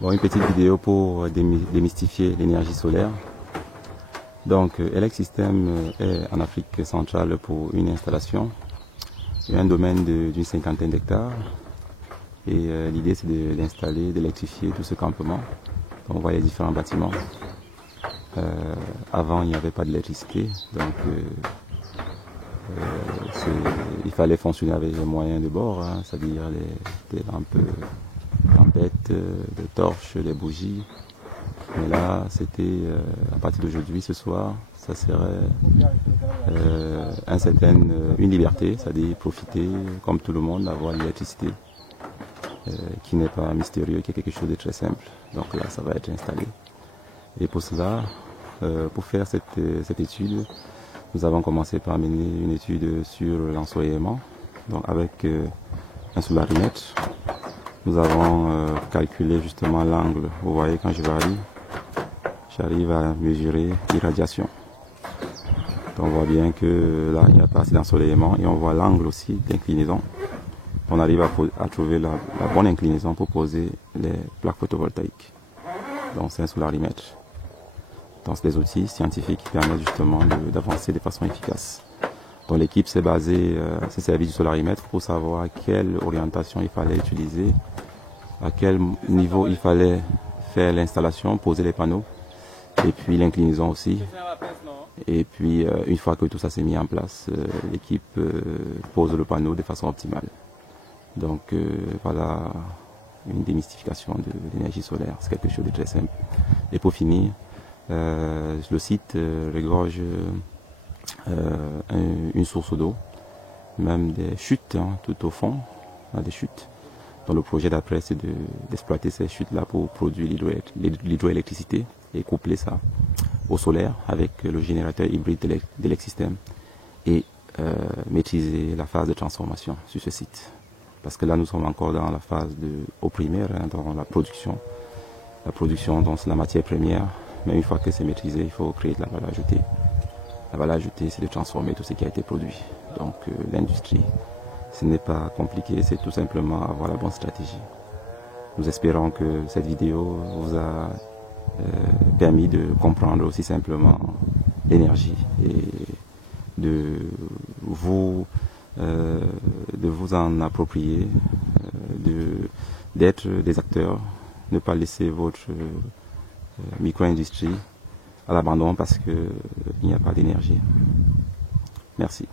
Bon, une petite vidéo pour démystifier l'énergie solaire. Donc, Elec System est en Afrique centrale pour une installation. Il y a un domaine d'une cinquantaine d'hectares. Et l'idée, c'est d'installer, d'électrifier tout ce campement. Donc, on voit les différents bâtiments. Avant, il n'y avait pas d'électricité. Donc, il fallait fonctionner avec les moyens de bord, hein, c'est-à-dire des lampes tempêtes, des torches, des bougies. Mais là, c'était à partir d'aujourd'hui, ce soir, ça serait une liberté, c'est-à-dire profiter, comme tout le monde, d'avoir l'électricité, qui n'est pas mystérieux, qui est quelque chose de très simple. Donc là, ça va être installé. Et pour cela, pour faire cette étude, nous avons commencé par mener une étude sur l'ensoleillement, donc avec un solarimètre. Nous avons calculé justement l'angle. Vous voyez, quand je varie, j'arrive à mesurer l'irradiation. Donc on voit bien que là, il n'y a pas assez d'ensoleillement et on voit l'angle aussi d'inclinaison. On arrive à trouver la bonne inclinaison pour poser les plaques photovoltaïques. Donc c'est un solarimètre. Donc c'est des outils scientifiques qui permettent justement d'avancer de façon efficace. Donc l'équipe s'est servie du solarimètre pour savoir quelle orientation il fallait utiliser, à quel niveau il fallait faire l'installation, poser les panneaux, et puis l'inclinaison aussi. Et puis une fois que tout ça s'est mis en place, l'équipe pose le panneau de façon optimale. Donc voilà une démystification de l'énergie solaire. C'est quelque chose de très simple. Et pour finir, le site regorge une source d'eau, même des chutes, hein, tout au fond, des chutes. Donc le projet d'après, c'est d'exploiter ces chutes-là pour produire l'hydroélectricité et coupler ça au solaire avec le générateur hybride d'Elec System et maîtriser la phase de transformation sur ce site. Parce que là, nous sommes encore dans la phase au primaire, hein, dans la production. La production, donc c'est la matière première, mais une fois que c'est maîtrisé, il faut créer de la valeur ajoutée. La valeur ajoutée, c'est de transformer tout ce qui a été produit. Donc l'industrie, ce n'est pas compliqué, c'est tout simplement avoir la bonne stratégie. Nous espérons que cette vidéo vous a permis de comprendre aussi simplement l'énergie et de vous en approprier, d'être des acteurs, ne pas laisser votre micro-industrie à l'abandon parce qu'il n'y a pas d'énergie. Merci.